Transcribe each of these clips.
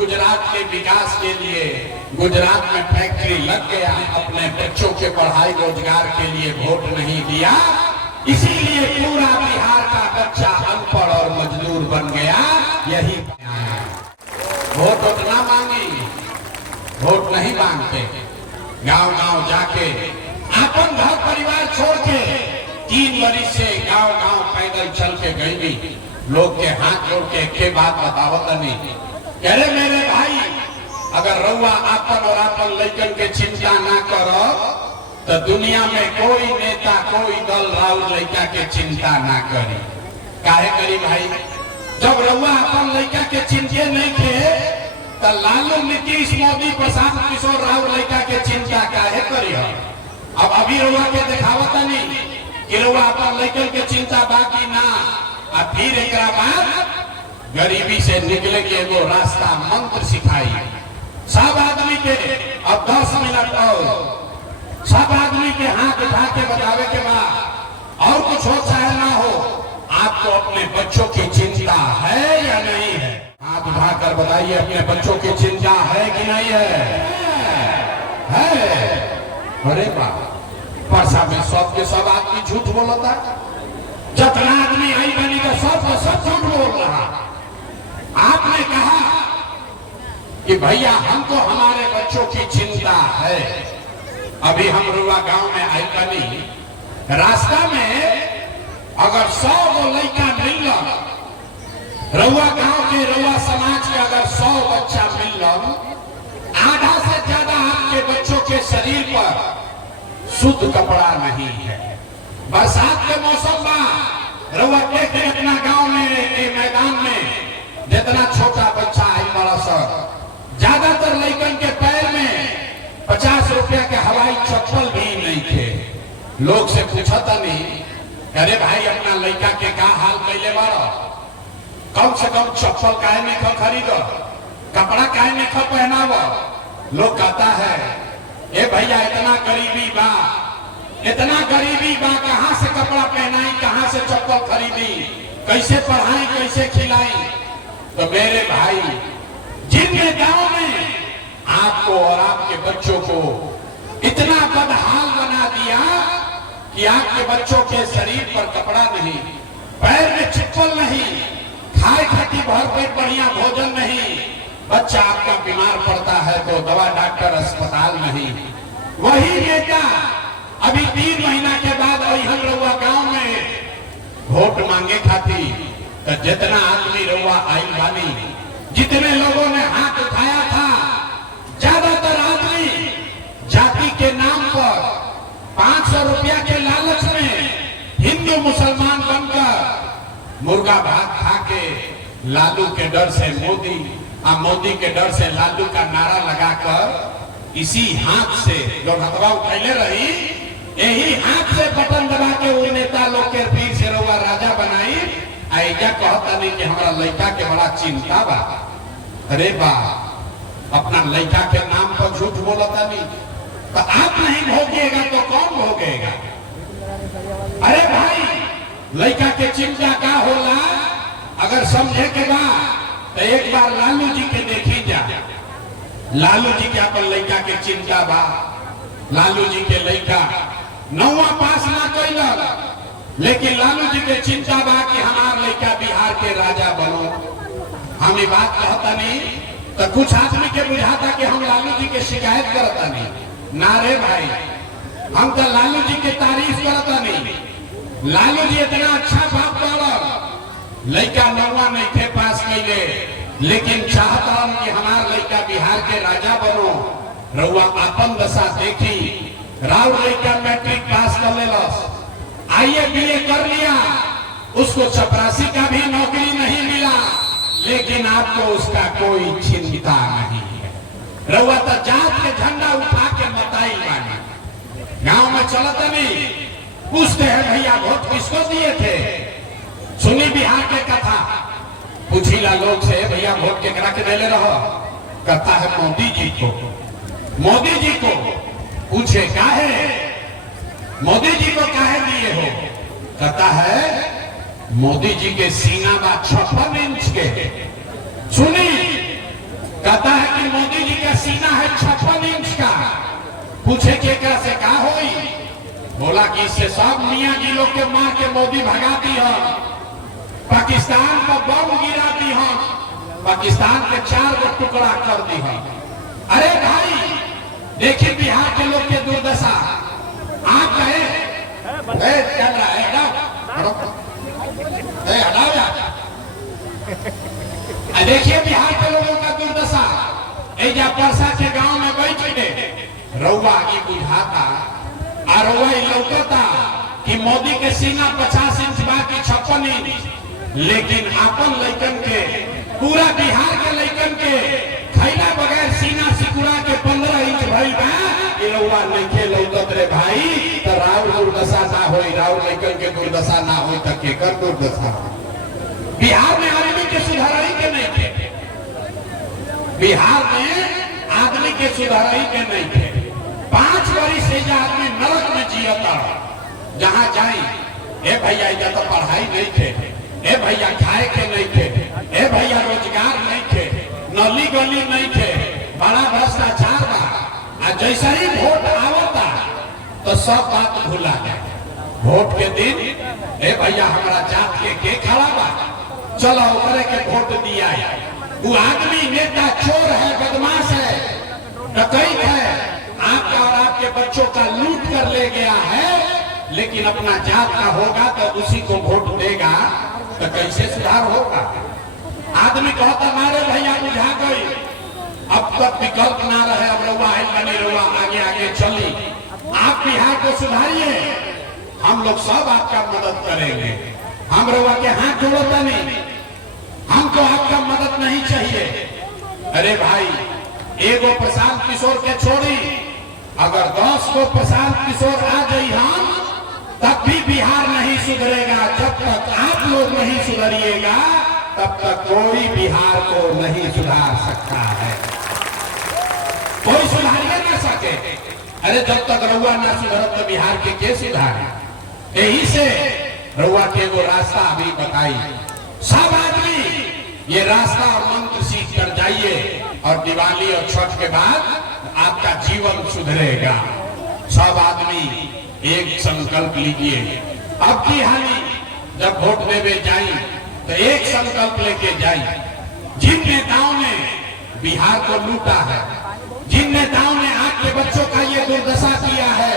गुजरात के विकास के लिए गुजरात में फैक्ट्री लग गया, अपने बच्चों के पढ़ाई रोजगार के लिए वोट नहीं दिया, इसीलिए पूरा बिहार का बच्चा अनपढ़ और मजदूर बन गया। यही वोट उतना मांगी, वोट नहीं मांगते। गांव गांव जाके अपन घर परिवार छोड़ के 3 वर्ष से गांव गांव पैदल चल के गई, लोग के हाथ जोड़ के बात बतावत नहीं। कह रहे मेरे भाई, अगर रउआ आपन और आपन लइकन के चिंता ना करो तो दुनिया में कोई नेता कोई दल राउर लइका के चिंता ना करी। काहे करी भाई? जब रउआ अपन लइका के चिंते नहीं थे तो लालू नीतीश मोदी प्रशांत किशोर राउर लइका के चिंता काहे करी हो? अब अभी रउआ के दिखावत नहीं कि रउआ अपन लइकन के चिंता बाकी ना। अब फिर एक बाद गरीबी से निकले के एगो रास्ता मंत्र सिखाई सब आदमी के। अब 10 मिनट और सब आदमी के हाथ उठा के बतावे के बाद और कुछ हो चाहे ना हो, आपको अपने बच्चों की चिंता है या नहीं है? हाथ उठाकर बताइए, अपने बच्चों की चिंता है कि नहीं है? अरे बाप, परसा में सब के सब आदमी झूठ बोलता, जितना आदमी आई बनी तो सब झूठ बोल रहा। आपने कहा कि भैया हमको हमारे बच्चों की चिंता है। अभी हम रुआ गांव में आई बनी, रास्ता में अगर 100 गो लड़का मिल रउआ गांव के रउआ समाज के अगर 100 बच्चा मिल, आधा से ज्यादा आपके बच्चों के शरीर पर शुद्ध कपड़ा नहीं है। बरसात के मौसम में रउआ देख अपना गांव में मैदान में जितना छोटा बच्चा है बड़ा सा, ज्यादातर लड़कन के पैर में 50 रुपया के हवाई चप्पल भी नहीं थे। लोग से पूछा था नहीं, अरे भाई अपना लड़का के का हाल कैले बारो, कम से कम चप्पल काहे नहीं खरीदो, कपड़ा काहे नहीं पहनावो। लोग कहता है ए भैया इतना गरीबी बा, कहां से कपड़ा पहनाई, कहां से चप्पल खरीदी, कैसे पढ़ाई, कैसे खिलाई। तो मेरे भाई, जिनके गांव में आपको और आपके बच्चों को इतना बदहाल बना दिया कि आपके बच्चों के शरीर पर कपड़ा नहीं, पैर में चप्पल नहीं, खाए खाती भर पेट बढ़िया भोजन नहीं, बच्चा आपका बीमार पड़ता है तो दवा डॉक्टर अस्पताल नहीं। वही नेता अभी 3 महीना के बाद वही हम रउआ गांव में वोट मांगे खाती, तो जितना आदमी रउआ आई बानी, जितने लोगों ने हाथ उठाया था, ज्यादातर आदमी जाति के नाम पर 500 रुपया के लालच में हिंदू मुसलमान बनकर मुर्गा भात खा के लालू के डर से मोदी के डर से लालू का नारा लगाकर इसी हाथ से जो हथवा उठैले रही, यही हाथ से बटन दबा के वो नेता लोग के पीर से रउआ राजा बनाई। ऐजा कहता नहीं कि हमारा लड़का के बड़ा चिंता बा। अरे बा, अपना लड़का के नाम पर झूठ बोलता नहीं, तो आप नहीं भोगेगा तो कौन भोगेगा? अरे भाई, लड़का के चिंता का होला अगर समझे के बाद तो एक बार लालू जी के देखी जा। लालू जी के अपन लड़का के चिंता बा। लालू जी के लड़का 9वां पास ना कैला, लेकिन लालू जी के चिंता बा कि हमार लड़का बिहार के राजा बनो। हम ये बात कहता नहीं तो कुछ आदमी के बुझाता कि हम लालू जी के शिकायत करता नहीं। ना रे भाई, हम तो लालू जी के तारीफ करता नहीं। लालू जी इतना अच्छा बाप बाबा, लड़का 9वां नहीं थे पास कैले, लेकिन चाहता हम कि हमार लड़का बिहार के राजा बनो। रउआ अपन दशा देखी, राव लड़का मैट्रिक पास कर लेलस, आईए बीए कर लिया, उसको चपरासी का भी नौकरी नहीं मिला, लेकिन आपको उसका कोई चिंता नहीं है। रउआ तो जात के झंडा उठा के मताई मानी, गांव में चलता नहीं, पूछते हैं भैया वोट किसको दिए थे? सुनी बिहार के कथा, पूछीला लोग से भैया वोट केकरा के देले रहो? कहता है मोदी जी को। मोदी जी को पूछे काहे? मोदी जी को काहे दिए हो? कहता है मोदी जी के सीना बा 56 इंच के। सुनी कहता है कि मोदी जी का सीना है 56 इंच का। पूछे कि कैसे का होई? बोला कि इससे सब मियां जी लोग के मार के मोदी भगाती है, पाकिस्तान पर बम गिराती है, पाकिस्तान के 4 गो टुकड़ा कर दी है। अरे भाई देखिए बिहार के लोग के दुर्दशा। आप कहे कैमरा हटाओ यार। देखिए बिहार के लोगों का दुर्दशा। एजा परसा के गांव में बैठे रउआ की बुझाता और रउआ लौकता कि मोदी के सीना 50 इंच बाकी 56 इंच, लेकिन अपन लइकन के पूरा बिहार के लइकन के खैला बगैर सीना सिकुड़ा के 15 इंच भइल बा। रउआ नइखे लौकत रे भाई, तो राउर दुर्दशा ना होई, राउर लइकन के दुर्दशा ना होई त केकर दुर्दशा? बिहार में आदमी के सुधाराई के नहीं थे, बिहार में आदमी के सुधाराई के नहीं थे। 5 वर्ष से जो आदमी नरक में जियता, जहां जाए ए भैया इधर तो पढ़ाई नहीं थे, ए भैया खाए के नहीं थे, ए भैया रोजगार नहीं थे, नली गली नहीं थे, बड़ा भ्रष्टाचार बा। जैसा ही वोट आवता तो सब बात भूला गया। वोट के दिन ए भैया हमारा जात के खड़ा बा, चलो ओकरे के वोट दिया। वो आदमी नेता चोर है, बदमाश है, डकैत है, आपका और आपके बच्चों का लूट कर ले गया है, लेकिन अपना जात का होगा तो उसी को वोट देगा, तो कैसे सुधार होगा? आदमी कहता मारे भैया बुझा गई, अब तक विकल्प ना रहे, अब रउआ है बनी, रउआ आगे आगे चली, आप बिहार को सुधारिए, हम लोग सब आपका मदद करेंगे। हम रउआ के हाथ जोड़ता नहीं, हमको आपका मदद नहीं चाहिए। अरे भाई एगो प्रशांत किशोर के छोड़ी, अगर 10 को प्रशांत किशोर आ जाई हम, तब भी बिहार नहीं सुधरेगा। जब तक आप लोग नहीं सुधरिएगा तब तक कोई बिहार को नहीं सुधार सकता है, कोई सुधारिए ना सके। अरे जब तक रउआ ना सुधरत तो बिहार के सुधारे? यही से रउआ के वो रास्ता अभी बताई, सब आदमी ये रास्ता और मंत्र सीख कर जाइए, और दिवाली और छठ के बाद आपका जीवन सुधरेगा। सब आदमी एक संकल्प लीजिए। अब की हानि जब वोट देवे जाए तो एक संकल्प लेके जाए। जिन नेताओं ने बिहार को लूटा है, जिन नेताओं ने आपके बच्चों का ये दुर्दशा किया है,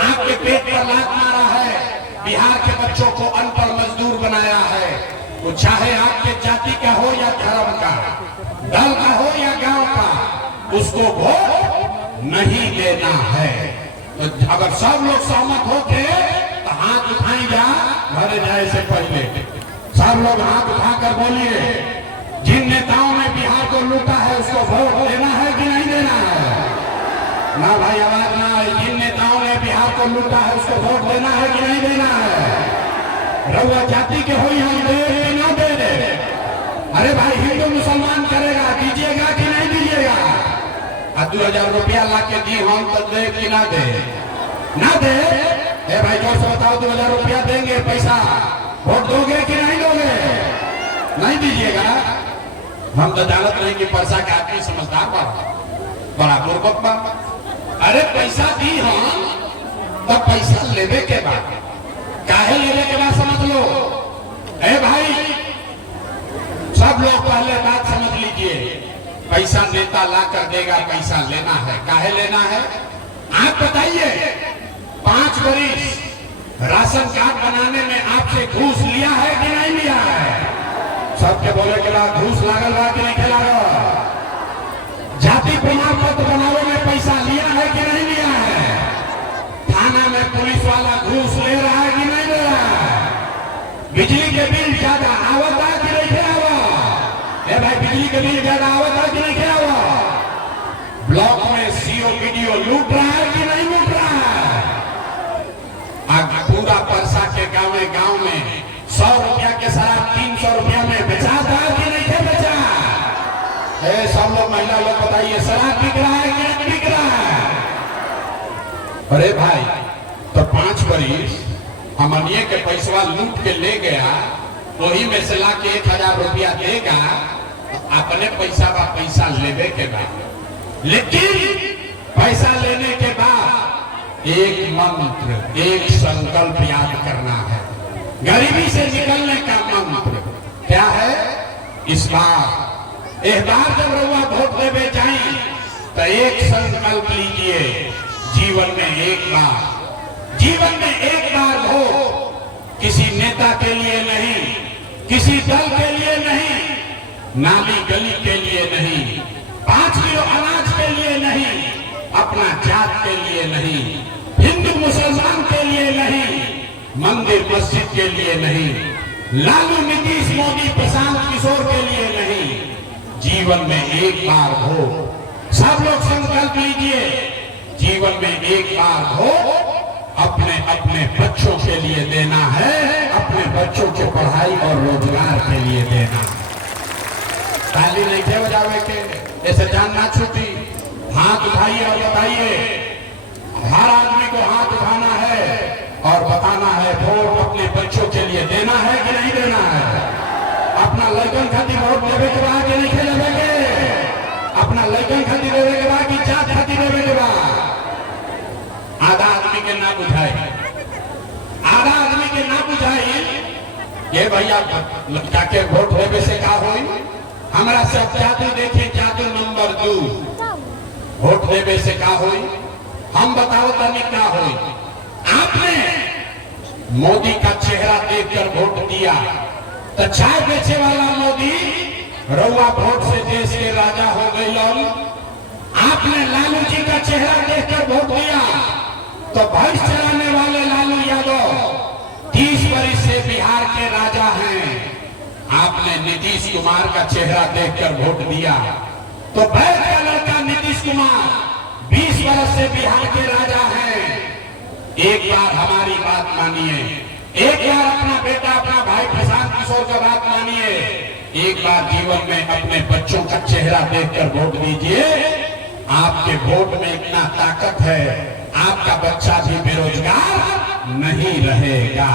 आपके पेट पर लात मारा है, बिहार के बच्चों को अनपढ़ मजदूर बनाया है, वो चाहे आपके जाति का हो या धर्म का, दल का हो या गांव का, उसको वोट नहीं देना है। तो अगर सब लोग सहमत होके तो हाथ उठाई जा, घरे जाए से पहले सब लोग हाथ उठाकर बोलिए, जिन नेताओं ने बिहार को लूटा है उसको वोट देना है कि नहीं देना है? ना भाई आवाज ना आए। जिन नेताओं ने बिहार को लूटा है उसको वोट देना है कि नहीं देना है? रउआ जाति के हो हम दे कि ना दे दे? अरे भाई हिंदू मुसलमान करेगा, दीजिएगा कि नहीं दीजिएगा? 2000 रुपया ला के दी हम तो दे कि ना दे? ना दे? ए भाई जोर से बताओ, 2000 रुपया देंगे पैसा, वोट दोगे कि नहीं दोगे? नहीं दीजिएगा? हम तो जानत नहीं कि परसा के आदमी समझदार बड़ा मूर्ख बा। अरे पैसा दी हम तो पैसा लेवे के बाद, काहे लेवे के बाद समझ लो। ए भाई सब लोग पहले बात समझ लीजिए, पैसा नेता ला कर देगा, पैसा लेना है, काहे लेना है? आप बताइए, 5 वर्ष राशन कार्ड बनाने में आपसे घूस लिया है कि नहीं लिया है? सबके बोले के बाद घूस लागल बा कि नहीं लागल? जाति प्रमाण पत्र बनाने में पैसा लिया है कि नहीं लिया है? थाना में पुलिस वाला घूस ले रहा है कि नहीं ले रहा है? बिजली के बिल ज्यादा आवता कि नहीं आवत? ए भाई बिजली के बिल ज्यादा आवता कि नहीं आवत? ब्लॉक में सीओ वीडियो लूट रहा है कि नहीं लूट रहा है? पूरा परसा के गांव में 100 रुपया के शराब 300 रुपया में बेचा था कि नहीं थे बेचा? सब लोग महिला लोग बताइए, शराब बिक रहा है कि नहीं बिक रहा है? अरे भाई तो 5 वर्ष हमनिए के पैसा लूट के ले गया, वही में से ला के 1000 रुपया देगा, अपने पैसा बा पैसा लेने के बाद, लेकिन पैसा लेने के बाद एक मंत्र, एक संकल्प याद करना है, गरीबी से निकलने का मंत्र क्या है? इस बार जब रउआ वोट देवे जाए तो एक संकल्प लीजिए, जीवन में एक बार वोट, किसी नेता के लिए नहीं, किसी दल के लिए नहीं, नाली गली के लिए नहीं, 5 किलो अनाज के लिए नहीं, अपना जात के लिए नहीं, हिंदू मुसलमान के लिए नहीं, मंदिर मस्जिद के लिए नहीं, लालू नीतीश मोदी प्रशांत किशोर के लिए नहीं, जीवन में एक बार वोट। सब लोग संकल्प लीजिए, जीवन में एक बार वोट अपने अपने बच्चों के लिए देना है, अपने बच्चों के पढ़ाई और रोजगार के लिए देना। ताली नहीं थे बजावे के, ऐसे जान ना छूटी। हाथ उठाइए और बताइए, हर आदमी को हाथ उठाना है और बताना है वोट अपने बच्चों के लिए देना है कि नहीं देना है। अपना लड़कन खातिर वोट देवे के बाद नहीं खेलेगे के, अपना लड़कन खातिर देवे के बाद की जात खातिर देवे के बाद। आधा आदमी के ना बुझाई, आधा आदमी के ना बुझाई ये भैया लड़का के वोट देवे से का हुई। हमारा सब जादू देखिए, जादू नंबर 2, वोट देवे से का हुई। हम बताओ तनी क्या हुई। आपने मोदी का चेहरा देखकर वोट दिया तो चाय बेचे वाला मोदी रउआ वोट से देश के राजा हो गई। आपने लालू जी का चेहरा देखकर वोट दिया तो भैंस चलाने वाले लालू यादव 30 वर्ष से बिहार के राजा हैं। आपने नीतीश कुमार का चेहरा देखकर वोट दिया तो बैल का लड़का नीतीश कुमार 20 वर्ष से बिहार के राजा हैं। एक बार हमारी बात मानिए, एक बार अपना बेटा अपना भाई प्रशांत किशोर का बात मानिए, एक बार जीवन में अपने बच्चों का चेहरा देखकर वोट दीजिए। आपके वोट में इतना ताकत है, आपका बच्चा भी बेरोजगार नहीं रहेगा।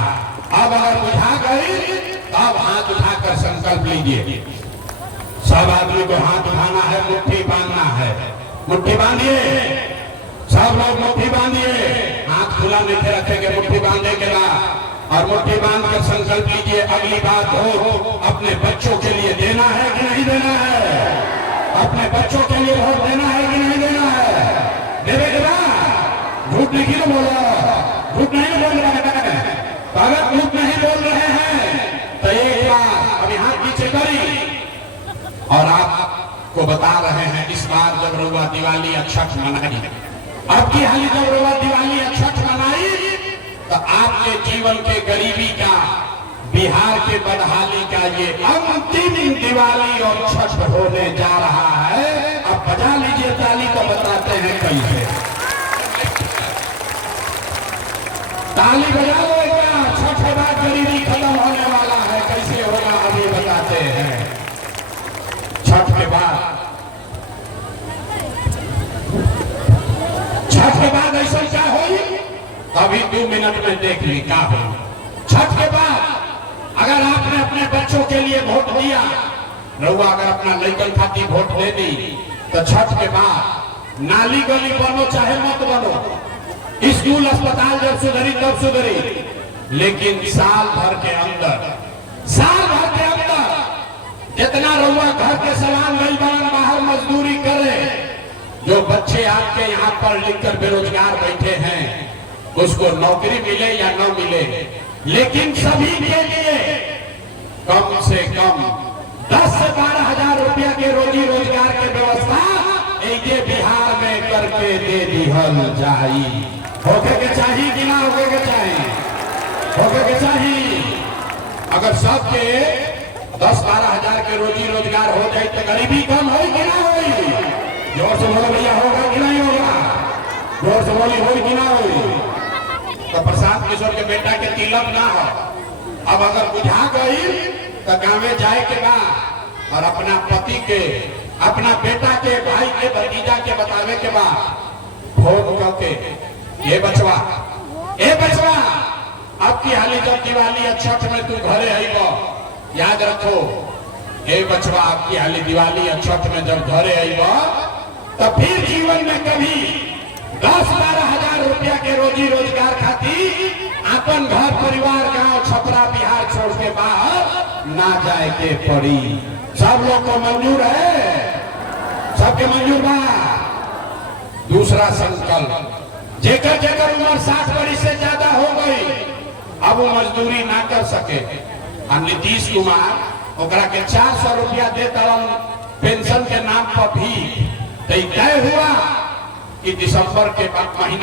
अब अगर बुझा गई तब हाथ उठाकर संकल्प लीजिए। सब आदमी को हाथ उठाना है, मुट्ठी बांधना है। मुट्ठी बांधिए, सब लोग मुट्ठी बांधिए, हाथ खुला नहीं रखेंगे, मुट्ठी बांधे के बाद और मुट्ठी बांध कर संकल्प लीजिए। अगली बात हो, अपने बच्चों के लिए देना है कि नहीं देना है, अपने बच्चों के लिए वोट देना है कि नहीं देना है। देवे के बाद झूठ नहीं क्यों बोला, झूठ नहीं बोल रहे हैं। तो अगर झूठ नहीं बोल रहे हैं तो एक बार अभी हाथ पीछे करी और आपको बता रहे हैं, इस बार जब रउआ दिवाली और छठ मनाई, अब की हाली जब रउआ दिवाली और छठ मनाई तो आपके जीवन के गरीबी का, बिहार के बदहाली का ये अंतिम दिवाली और छठ होने जा रहा है। अब बजा लीजिए ताली तो बताते हैं कैसे। ताली बजा लो क्या, छठ के बाद गरीबी खत्म होने वाला है। कैसे होगा अभी बताते हैं। छठ के बाद, छठ के बाद ऐसा क्या होगी अभी 2 मिनट में देख ली क्या हो। छठ के बाद अगर आपने अपने बच्चों के लिए वोट दिया, रउआ अगर अपना लड़कन खातिर वोट दे दी तो छठ के बाद नाली गली बनो चाहे मत बनो, स्कूल अस्पताल जब सुधरी तब सुधरी, लेकिन साल भर के अंदर जितना रउआ घर के सलाम गरीबान बाहर मजदूरी करे, जो बच्चे आपके यहाँ पढ़ लिख कर बेरोजगार बैठे हैं उसको नौकरी मिले या न मिले, लेकिन सभी के लिए कम से कम 10 से 12 हजार रुपया के रोजी रोजगार के व्यवस्था ये बिहार में करके दे दिहल जाई। होके के चाहिए कि ना होके के चाहिए, होके के चाहिए। अगर सबके 10-12 हजार के रोजी रोजगार हो जाए तो गरीबी कम हो कि ना हो? जोर से बोलो भैया, होगा कि नहीं होगा? जोर से बोली हो कि ना हो? तो प्रशांत किशोर के बेटा के तिलक ना हो, अब अगर बुझा गई तो गाँव जाए के बाद और अपना पति के, अपना बेटा के, भाई के, भतीजा के बतावे के बाद भोग करके, ये बचवा अब की हाली जब दिवाली या छठ में तू घरे आईबो, याद रखो हे बचवा आपकी हाली दिवाली और छठ में जब घरे आईबा तो फिर जीवन में कभी 10-12 हजार रुपया के रोजी रोजगार खाती अपन घर परिवार गांव छपरा बिहार छोड़ के बाहर ना जाए के पड़ी। सब लोग को मंजूर है? सबके मंजूर बा? दूसरा संकल्प, जेकर जेकर उम्र 60 वर्ष से ज्यादा हो गई अब वो मजदूरी ना कर सके, नीतीश कुमार ओकरा के 400 रुपया देता पेंशन के नाम पर भी तय हुआ कि दिसंबर के महीना